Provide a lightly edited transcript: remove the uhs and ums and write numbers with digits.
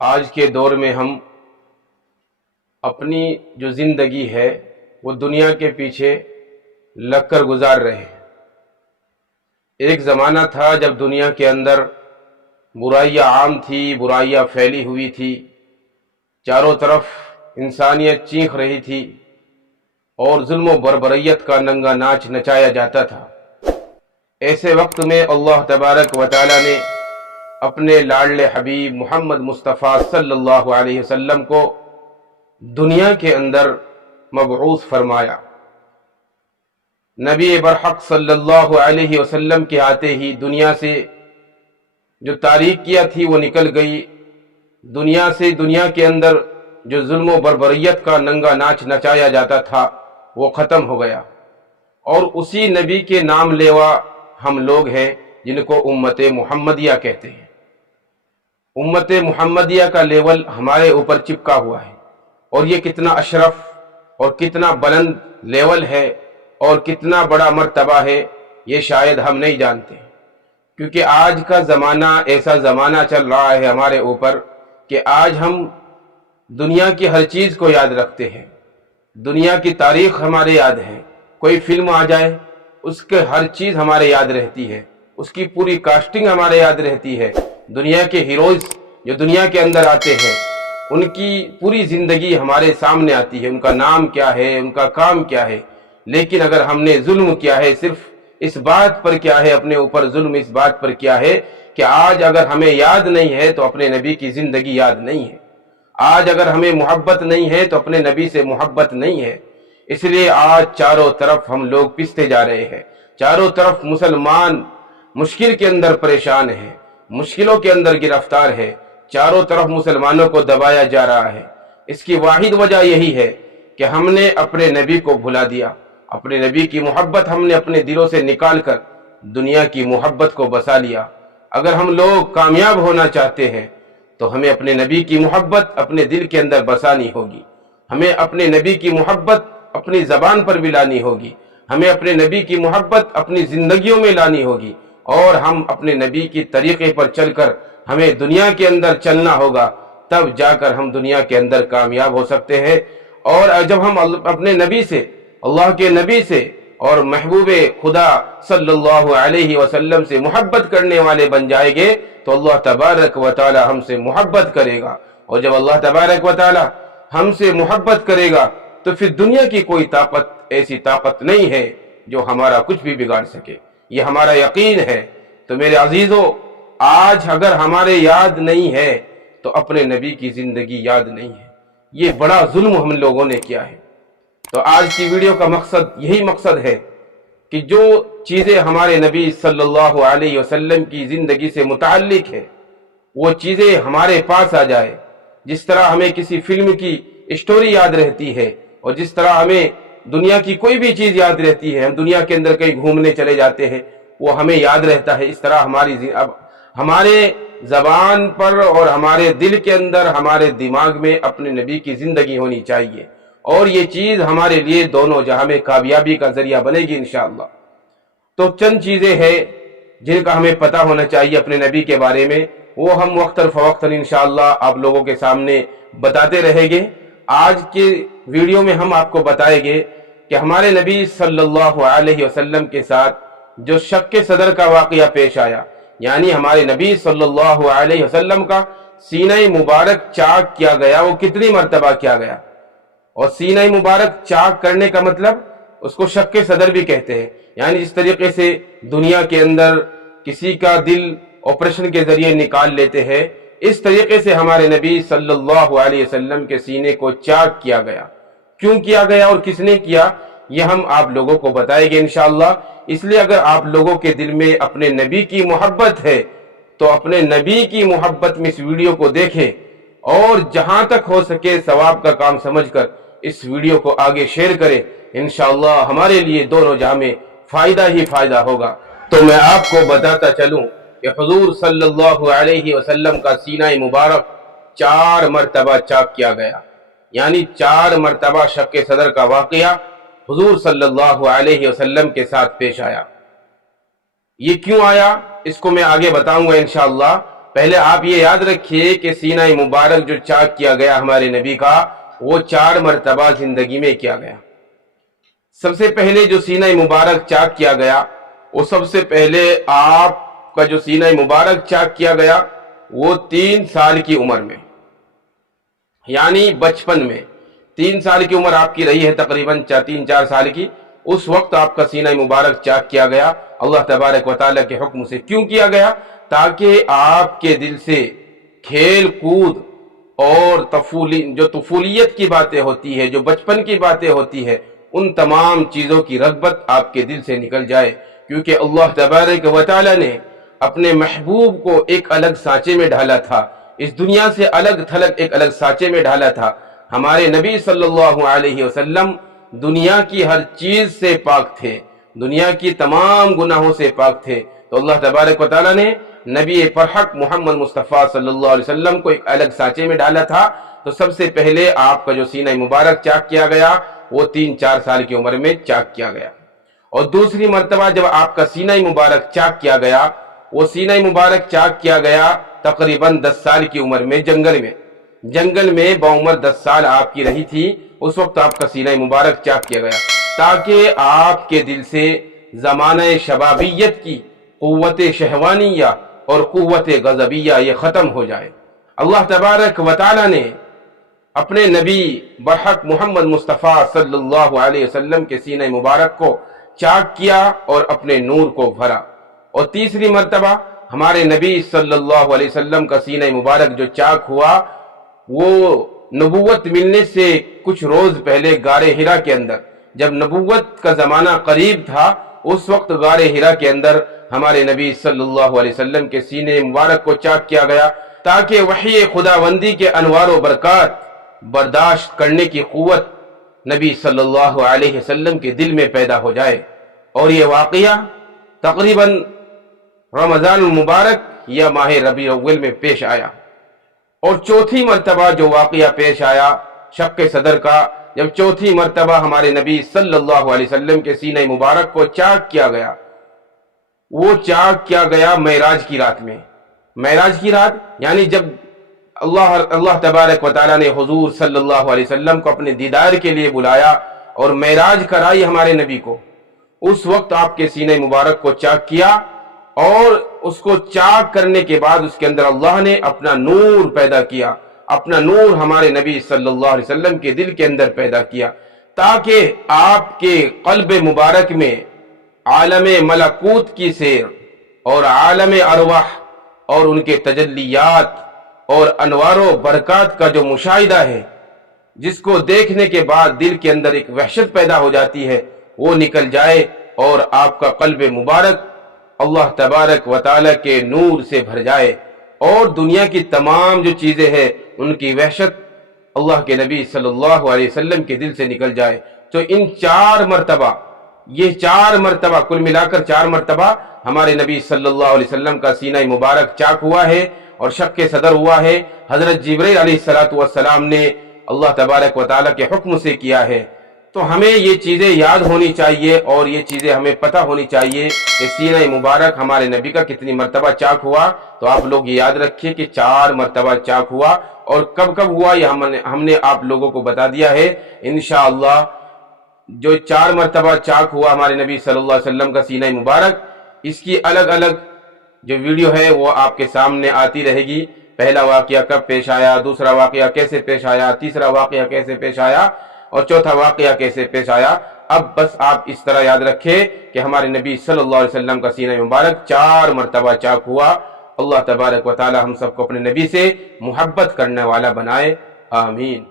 آج کے دور میں ہم اپنی جو زندگی ہے وہ دنیا کے پیچھے لگ کر گزار رہے ہیں۔ ایک زمانہ تھا جب دنیا کے اندر برائیاں عام تھی، برائیاں پھیلی ہوئی تھی، چاروں طرف انسانیت چیخ رہی تھی اور ظلم و بربریت کا ننگا ناچ نچایا جاتا تھا۔ ایسے وقت میں اللہ تبارک و تعالی نے اپنے لاڈلے حبیب محمد مصطفیٰ صلی اللہ علیہ وسلم کو دنیا کے اندر مبعوث فرمایا۔ نبی برحق صلی اللہ علیہ وسلم کے آتے ہی دنیا سے جو تاریکیاں تھی وہ نکل گئی، دنیا کے اندر جو ظلم و بربریت کا ننگا ناچ نچایا جاتا تھا وہ ختم ہو گیا، اور اسی نبی کے نام لیوا ہم لوگ ہیں جن کو امت محمدیہ کہتے ہیں۔ امت محمدیہ کا لیول ہمارے اوپر چپکا ہوا ہے، اور یہ کتنا اشرف اور کتنا بلند لیول ہے اور کتنا بڑا مرتبہ ہے یہ شاید ہم نہیں جانتے، کیونکہ آج کا زمانہ ایسا زمانہ چل رہا ہے ہمارے اوپر کہ آج ہم دنیا کی ہر چیز کو یاد رکھتے ہیں، دنیا کی تاریخ ہمارے یاد ہے، کوئی فلم آ جائے اس کے ہر چیز ہمارے یاد رہتی ہے، اس کی پوری کاسٹنگ ہمارے یاد رہتی ہے، دنیا کے ہیروز جو دنیا کے اندر آتے ہیں ان کی پوری زندگی ہمارے سامنے آتی ہے، ان کا نام کیا ہے، ان کا کام کیا ہے۔ لیکن اگر ہم نے ظلم کیا ہے، صرف اس بات پر کیا ہے، اپنے اوپر ظلم اس بات پر کیا ہے کہ آج اگر ہمیں یاد نہیں ہے تو اپنے نبی کی زندگی یاد نہیں ہے، آج اگر ہمیں محبت نہیں ہے تو اپنے نبی سے محبت نہیں ہے۔ اس لیے آج چاروں طرف ہم لوگ پستے جا رہے ہیں، چاروں طرف مسلمان مشکل کے اندر پریشان ہیں، مشکلوں کے اندر گرفتار ہے، چاروں طرف مسلمانوں کو دبایا جا رہا ہے۔ اس کی واحد وجہ یہی ہے کہ ہم نے اپنے نبی کو بھلا دیا، اپنے نبی کی محبت ہم نے اپنے دلوں سے نکال کر دنیا کی محبت کو بسا لیا۔ اگر ہم لوگ کامیاب ہونا چاہتے ہیں تو ہمیں اپنے نبی کی محبت اپنے دل کے اندر بسانی ہوگی، ہمیں اپنے نبی کی محبت اپنی زبان پر بھی لانی ہوگی، ہمیں اپنے نبی کی محبت اپنی زندگیوں میں لانی ہوگی، اور ہم اپنے نبی کی طریقے پر چل کر ہمیں دنیا کے اندر چلنا ہوگا، تب جا کر ہم دنیا کے اندر کامیاب ہو سکتے ہیں۔ اور جب ہم اپنے نبی سے، اللہ کے نبی سے اور محبوب خدا صلی اللہ علیہ وسلم سے محبت کرنے والے بن جائیں گے تو اللہ تبارک و تعالی ہم سے محبت کرے گا، اور جب اللہ تبارک و تعالی ہم سے محبت کرے گا تو پھر دنیا کی کوئی طاقت ایسی طاقت نہیں ہے جو ہمارا کچھ بھی بگاڑ سکے، یہ ہمارا یقین ہے۔ تو میرے عزیزو، آج اگر ہمارے یاد نہیں ہے تو اپنے نبی کی زندگی یاد نہیں ہے، یہ بڑا ظلم ہم لوگوں نے کیا ہے۔ تو آج کی ویڈیو کا مقصد یہی مقصد ہے کہ جو چیزیں ہمارے نبی صلی اللہ علیہ وسلم کی زندگی سے متعلق ہے وہ چیزیں ہمارے پاس آ جائے، جس طرح ہمیں کسی فلم کی اسٹوری یاد رہتی ہے اور جس طرح ہمیں دنیا کی کوئی بھی چیز یاد رہتی ہے، ہم دنیا کے اندر کہیں گھومنے چلے جاتے ہیں وہ ہمیں یاد رہتا ہے، اس طرح ہمارے زبان پر اور ہمارے دل کے اندر، ہمارے دماغ میں اپنے نبی کی زندگی ہونی چاہیے، اور یہ چیز ہمارے لیے دونوں جہاں میں کامیابی کا ذریعہ بنے گی انشاءاللہ۔ تو چند چیزیں ہیں جن کا ہمیں پتہ ہونا چاہیے اپنے نبی کے بارے میں، وہ ہم وقتاً فوقتاً انشاءاللہ آپ لوگوں کے سامنے بتاتے رہیں گے۔ آج کے ویڈیو میں ہم آپ کو بتائیں گے کہ ہمارے نبی صلی اللہ علیہ وسلم کے ساتھ جو شق صدر کا واقعہ پیش آیا، یعنی ہمارے نبی صلی اللہ علیہ وسلم کا سینہ مبارک چاک کیا گیا، وہ کتنی مرتبہ کیا گیا، اور سینہ مبارک چاک کرنے کا مطلب اس کو شق صدر بھی کہتے ہیں، یعنی جس طریقے سے دنیا کے اندر کسی کا دل آپریشن کے ذریعے نکال لیتے ہیں، اس طریقے سے ہمارے نبی صلی اللہ علیہ وسلم کے سینے کو چاک کیا گیا۔ کیوں کیا گیا اور کس نے کیا، یہ ہم آپ لوگوں کو بتائیں گے انشاءاللہ۔ اس لیے اگر آپ لوگوں کے دل میں اپنے نبی کی محبت ہے تو اپنے نبی کی محبت میں اس ویڈیو کو دیکھیں، اور جہاں تک ہو سکے ثواب کا کام سمجھ کر اس ویڈیو کو آگے شیئر کریں، انشاءاللہ ہمارے لیے دونوں جہاں میں فائدہ ہی فائدہ ہوگا۔ تو میں آپ کو بتاتا چلوں کہ حضور صلی اللہ علیہ وسلم کا سینہ مبارک 4 مرتبہ چاک کیا گیا، یعنی 4 مرتبہ شق صدر کا واقعہ حضور صلی اللہ علیہ وسلم کے ساتھ پیش آیا۔ یہ کیوں آیا اس کو میں آگے بتاؤں گا انشاءاللہ، پہلے آپ یہ یاد رکھیے کہ سینہ مبارک جو چاک کیا گیا ہمارے نبی کا، وہ 4 مرتبہ زندگی میں کیا گیا۔ سب سے پہلے جو سینہ مبارک چاک کیا گیا، وہ سب سے پہلے آپ کا جو سینہ مبارک چاک کیا گیا وہ 3 سال کی عمر میں، یعنی بچپن میں 3 سال کی عمر آپ کی رہی ہے، تقریباً 3-4 سال کی، اس وقت آپ کا سینہ مبارک چاک کیا گیا اللہ تبارک و تعالیٰ کے حکم سے۔ کیوں کیا گیا؟ تاکہ آپ کے دل سے کھیل کود اور جو طفولیت کی باتیں ہوتی ہے، جو بچپن کی باتیں ہوتی ہے، ان تمام چیزوں کی رغبت آپ کے دل سے نکل جائے، کیونکہ اللہ تبارک و تعالیٰ نے اپنے محبوب کو ایک الگ سانچے میں ڈھالا تھا، اس دنیا سے الگ تھلگ ایک الگ سانچے میں ڈھالا تھا۔ ہمارے نبی صلی اللہ علیہ وسلم دنیا کی ہر چیز سے پاک تھے، دنیا کی تمام گناہوں سے پاک تھے، تو اللہ تبارک و تعالیٰ نے نبی پرحق محمد مصطفیٰ صلی اللہ علیہ وسلم کو ایک الگ سانچے میں ڈالا تھا۔ تو سب سے پہلے آپ کا جو سینہ مبارک چاک کیا گیا وہ 3-4 سال کی عمر میں چاک کیا گیا، اور دوسری مرتبہ جب آپ کا سینہ مبارک چاک کیا گیا، وہ سینہ مبارک چاک کیا گیا تقریباً 10 سال کی عمر میں، جنگل میں بعمر 10 سال آپ کی رہی تھی، اس وقت آپ کا سینہ مبارک چاک کیا گیا، تاکہ آپ کے دل سے زمانہ شبابیت کی قوت شہوانیہ اور قوت غضبیہ یہ ختم ہو جائے۔ اللہ تبارک و تعالیٰ نے اپنے نبی برحق محمد مصطفیٰ صلی اللہ علیہ وسلم کے سینہ مبارک کو چاک کیا اور اپنے نور کو بھرا۔ اور تیسری مرتبہ ہمارے نبی صلی اللہ علیہ وسلم کا سینہ مبارک جو چاک ہوا، وہ نبوت ملنے سے کچھ روز پہلے غار حرا کے اندر، جب نبوت کا زمانہ قریب تھا، اس وقت غار حرا کے اندر ہمارے نبی صلی اللہ علیہ وسلم کے سینے مبارک کو چاک کیا گیا، تاکہ وحی خداوندی کے انوار و برکات برداشت کرنے کی قوت نبی صلی اللہ علیہ وسلم کے دل میں پیدا ہو جائے۔ اور یہ واقعہ تقریباً رمضان المبارک یا ماہ ربیع الاول میں پیش آیا۔ اور چوتھی مرتبہ جو واقعہ پیش آیا شق صدر کا، جب چوتھی مرتبہ ہمارے نبی صلی اللہ علیہ وسلم کے سینہ مبارک کو چاک کیا گیا، وہ چاک کیا گیا معراج کی رات میں۔ معراج کی رات یعنی جب اللہ تبارک و تعالیٰ نے حضور صلی اللہ علیہ وسلم کو اپنے دیدار کے لیے بلایا اور معراج کرائی ہمارے نبی کو، اس وقت آپ کے سینہ مبارک کو چاک کیا، اور اس کو چاک کرنے کے بعد اس کے اندر اللہ نے اپنا نور پیدا کیا، اپنا نور ہمارے نبی صلی اللہ علیہ وسلم کے دل کے اندر پیدا کیا، تاکہ آپ کے قلب مبارک میں عالم ملکوت کی سیر اور عالم ارواح اور ان کے تجلیات اور انوار و برکات کا جو مشاہدہ ہے، جس کو دیکھنے کے بعد دل کے اندر ایک وحشت پیدا ہو جاتی ہے، وہ نکل جائے اور آپ کا قلب مبارک اللہ تبارک و تعالیٰ کے نور سے بھر جائے، اور دنیا کی تمام جو چیزیں ہیں ان کی وحشت اللہ کے نبی صلی اللہ علیہ وسلم کے دل سے نکل جائے۔ تو ان 4 مرتبہ، یہ 4 مرتبہ کل ملا کر 4 مرتبہ ہمارے نبی صلی اللہ علیہ وسلم کا سینہ مبارک چاک ہوا ہے اور شق صدر ہوا ہے۔ حضرت جبرائیل علیہ السلام نے اللہ تبارک و تعالیٰ کے حکم سے کیا ہے۔ تو ہمیں یہ چیزیں یاد ہونی چاہیے اور یہ چیزیں ہمیں پتہ ہونی چاہیے کہ سینہ مبارک ہمارے نبی کا کتنی مرتبہ چاک ہوا۔ تو آپ لوگ یہ یاد رکھیے کہ 4 مرتبہ چاک ہوا، اور کب کب ہوا یہ ہم نے آپ لوگوں کو بتا دیا ہے۔ انشاءاللہ جو 4 مرتبہ چاک ہوا ہمارے نبی صلی اللہ علیہ وسلم کا سینہ مبارک، اس کی الگ الگ جو ویڈیو ہے وہ آپ کے سامنے آتی رہے گی۔ پہلا واقعہ کب پیش آیا، دوسرا واقعہ کیسے پیش آیا، تیسرا واقعہ کیسے پیش آیا، اور چوتھا واقعہ کیسے پیش آیا۔ اب بس آپ اس طرح یاد رکھیں کہ ہمارے نبی صلی اللہ علیہ وسلم کا سینہ مبارک 4 مرتبہ چاک ہوا۔ اللہ تبارک و تعالی ہم سب کو اپنے نبی سے محبت کرنے والا بنائے، آمین۔